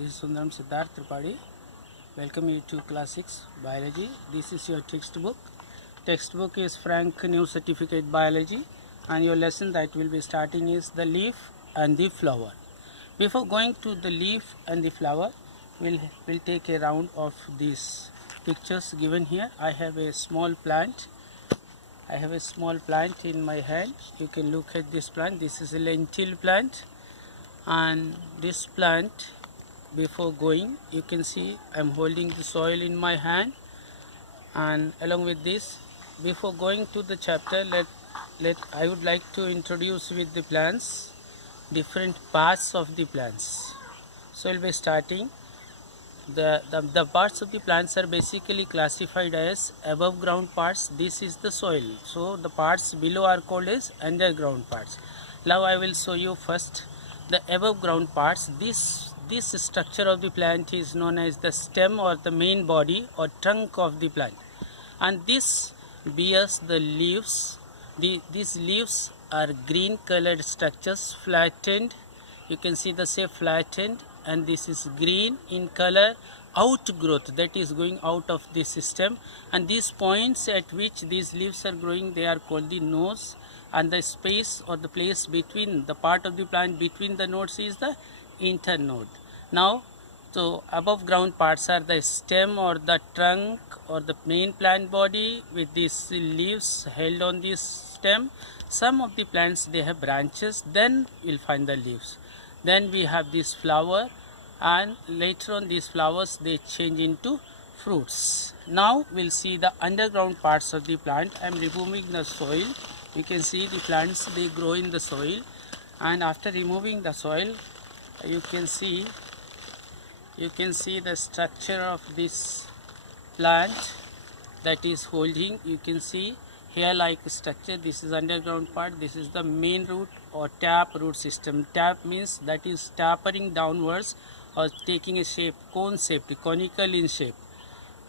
This is Sundaram Siddharth Tripadi. Welcome you to Class 6 Biology. This is your textbook. Textbook is Frank New Certificate Biology, and your lesson that will be starting is the leaf and the flower. Before going to the leaf and the flower, we'll take a round of these pictures given here. I have a small plant. I have a small plant in my hand. You can look at this plant. This is a lentil plant, and this plant, before going, you can see I'm holding the soil in my hand, and along with this, before going to the chapter, I would like to introduce with the plants different parts of the plants. So we'll be starting. The parts of the plants are basically classified as above ground parts. This is the soil, so the parts below are called as underground parts. Now I will show you first the above ground parts. This structure of the plant is known as the stem or the main body or trunk of the plant, and this bears the leaves. These leaves are green colored structures, flattened. You can see the shape flattened, and this is green in color. Outgrowth that is going out of this system, and these points at which these leaves are growing, they are called the nodes, and the space or the place between the part of the plant between the nodes is the internode. Now, so above ground parts are the stem or the trunk or the main plant body with these leaves held on this stem. Some of the plants, they have branches, then we'll find the leaves. Then we have this flower, and later on these flowers, they change into fruits. Now we'll see the underground parts of the plant. I am removing the soil. You can see the plants, they grow in the soil, and after removing the soil, you can see the structure of this plant that is holding. You can see hair like structure. This is underground part. This is the main root or tap root system. Tap means that is tapering downwards or taking a shape, cone shaped, conical in shape,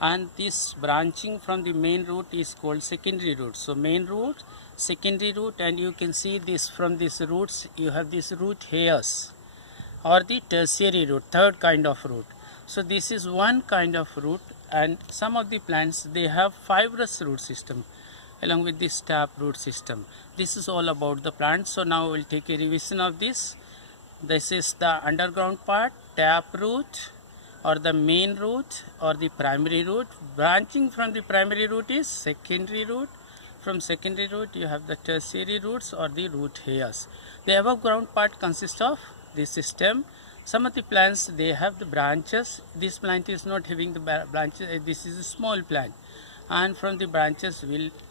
and this branching from the main root is called secondary root. So main root, secondary root, and you can see this from these roots you have these root hairs or the tertiary root, third kind of root. So this is one kind of root, and some of the plants, they have fibrous root system along with this tap root system. This is all about the plant. So now we'll take a revision of this. This is the underground part, tap root or the main root or the primary root. Branching from the primary root is secondary root. From secondary root you have the tertiary roots or the root hairs. The above ground part consists of this stem. Some of the plants, they have the branches. This plant is not having the branches. This is a small plant, and from the branches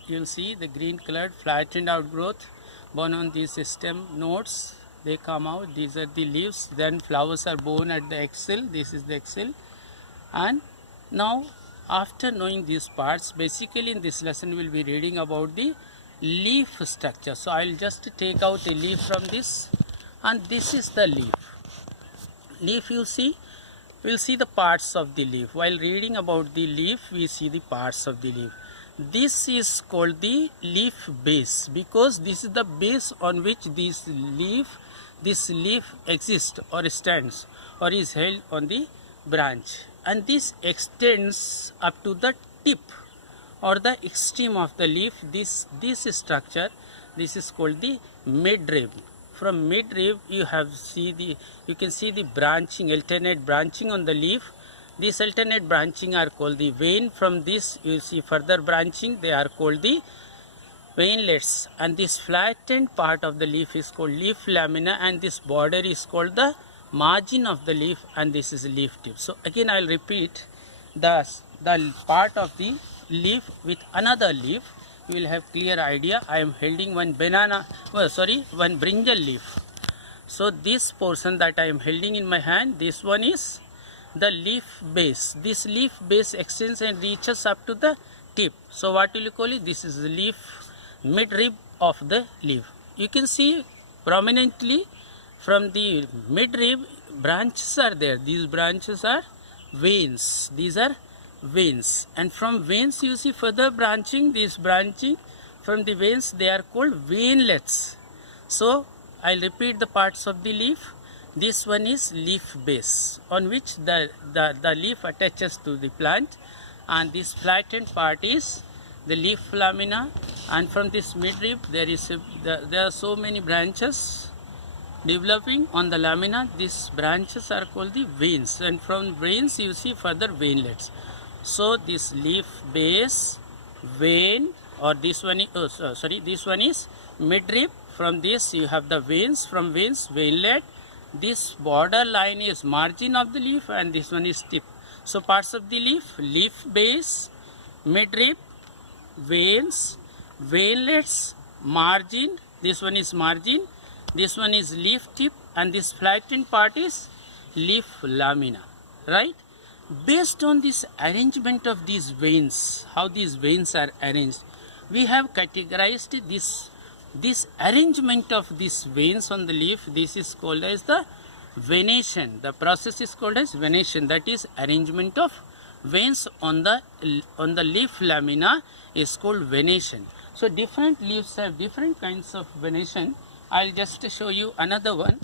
you'll see the green colored flattened outgrowth born on these stem nodes. They come out. These are the leaves. Then flowers are born at the axil. This is the axil. And now, after knowing these parts, basically in this lesson we'll be reading about the leaf structure. So I'll just take out a leaf from this, and this is the leaf. Leaf, you see, we'll see the parts of the leaf. While reading about the leaf, we see the parts of the leaf. This is called the leaf base, because this is the base on which this leaf exists or stands or is held on the branch, and this extends up to the tip or the extreme of the leaf. This structure, this is called the midrib. From midrib you can see the branching, alternate branching on the leaf. These alternate branching are called the vein. From this you see further branching, they are called the veinlets, and this flattened part of the leaf is called leaf lamina, and this border is called the margin of the leaf, and this is leaf tip. So again I'll repeat the part of the leaf with another leaf. You will have clear idea. I am holding one brinjal leaf. So this portion that I am holding in my hand, this one is the leaf base. This leaf base extends and reaches up to the tip. So what will you call it? This is the leaf midrib of the leaf. You can see prominently from the midrib branches are there. These branches are veins. These are veins, and from veins you see further branching. This branching from the veins, they are called veinlets. So I'll repeat the parts of the leaf. This one is leaf base, on which the leaf attaches to the plant, and this flattened part is the leaf lamina, and from this midrib there are so many branches developing on the lamina. These branches are called the veins, and from veins you see further veinlets. So this leaf base, vein, or this one is this one is midrib. From this you have the veins, from veins veinlet. This border line is margin of the leaf, and this one is tip. So parts of the leaf: leaf base, midrib, veins, veinlets, margin. This one is margin, this one is leaf tip, and this flattened part is leaf lamina, right? Based on this arrangement of these veins, how these veins are arranged, we have categorized this arrangement of these veins on the leaf. This is called as the venation. The process is called as venation, that is arrangement of veins on the leaf lamina is called venation. So different leaves have different kinds of venation. I'll just show you another one.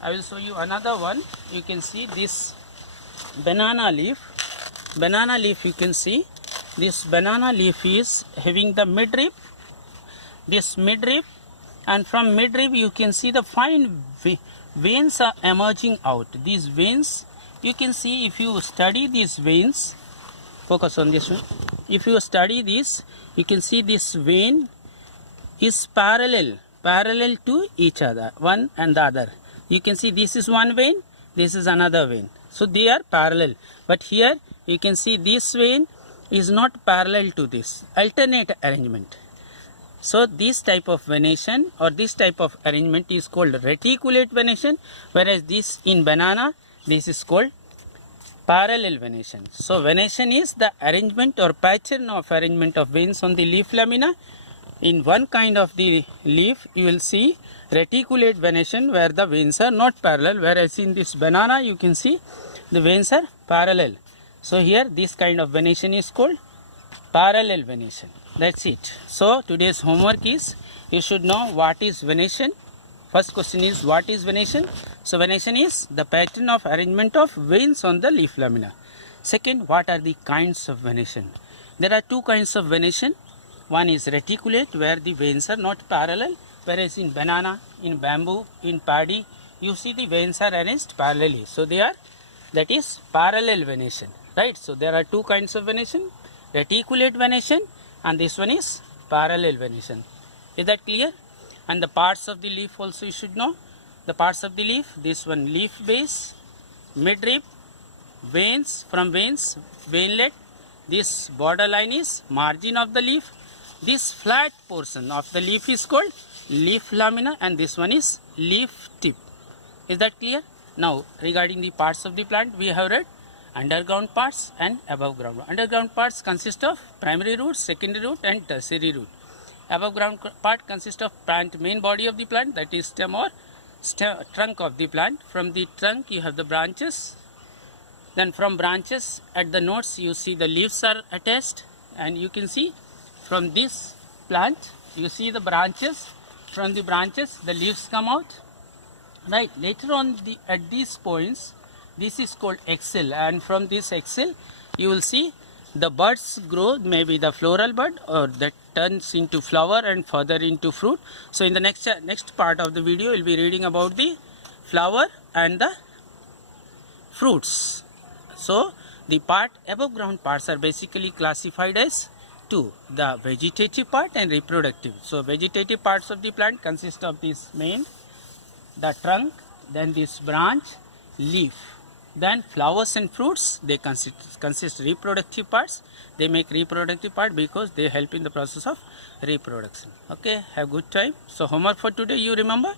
I will show you another one. You can see this banana leaf. Banana leaf, you can see this banana leaf is having the midrib, this midrib, and from midrib you can see the fine veins are emerging out. These veins, you can see, if you study these veins, focus on this one. If you study this, you can see this vein is parallel to each other, one and the other. You can see this is one vein, this is another vein. So they are parallel. But here you can see this vein is not parallel to this, alternate arrangement. So this type of venation or this type of arrangement is called reticulate venation, whereas this in banana, this is called parallel venation. So venation is the arrangement or pattern of arrangement of veins on the leaf lamina. In one kind of the leaf you will see reticulate venation where the veins are not parallel, whereas in this banana you can see the veins are parallel. So here this kind of venation is called parallel venation. That's it. So today's homework is, you should know what is venation. First question is, what is venation? So venation is the pattern of arrangement of veins on the leaf lamina. Second, what are the kinds of venation? There are two kinds of venation. One is reticulate, where the veins are not parallel, whereas in banana, in bamboo, in paddy, you see the veins are arranged parallelly. So they are, that is parallel venation, right? So there are two kinds of venation, reticulate venation, and this one is parallel venation. Is that clear? And the parts of the leaf also you should know. The parts of the leaf, this one leaf base, midrib, veins, from veins, veinlet. This border line is margin of the leaf. This flat portion of the leaf is called leaf lamina, and this one is leaf tip. Is that clear? Now regarding the parts of the plant, we have read underground parts and above ground. Underground parts consist of primary root, secondary root, and tertiary root. Above ground part consists of plant main body of the plant, that is stem or trunk of the plant. From the trunk you have the branches. Then from branches at the nodes you see the leaves are attached, and you can see from this plant you see the branches. From the branches the leaves come out. Right. Later on at these points, this is called axil, and from this axil you will see the buds grow, maybe the floral bud, or that turns into flower and further into fruit. So in the next part of the video we'll be reading about the flower and the fruits. So the above ground parts are basically classified as two, the vegetative part and reproductive. So vegetative parts of the plant consist of this main, the trunk, then this branch, leaf. Then flowers and fruits, they consist reproductive parts. They make reproductive part because they help in the process of reproduction. Okay, have good time. So homework for today, you remember.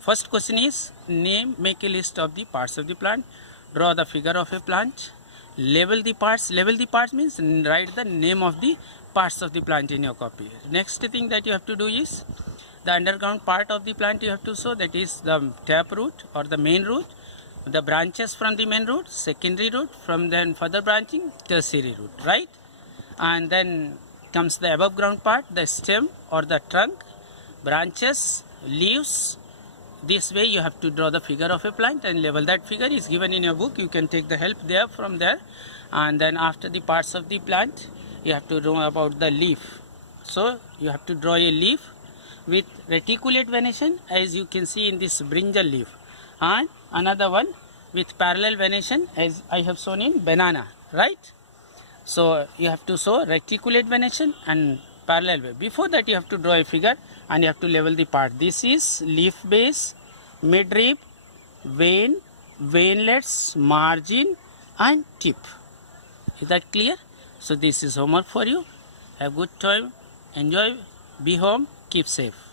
First question is, make a list of the parts of the plant. Draw the figure of a plant. Label the parts. Label the parts means write the name of the parts of the plant in your copy. Next thing that you have to do is, the underground part of the plant you have to show, that is the tap root or the main root. The branches from the main root, secondary root, from then further branching, tertiary root, right? And then comes the above ground part, the stem or the trunk, branches, leaves, this way you have to draw the figure of a plant and label. That figure is given in your book. You can take the help there from there. And then after the parts of the plant, you have to know about the leaf. So you have to draw a leaf with reticulate venation, as you can see in this brinjal leaf, and another one with parallel venation, as I have shown in banana, right? So you have to show reticulate venation and parallel way. Before that you have to draw a figure and you have to label the part. This is leaf base, midrib, vein, veinlets, margin and tip. Is that clear? So this is homework for you. Have a good time, enjoy, be home, keep safe.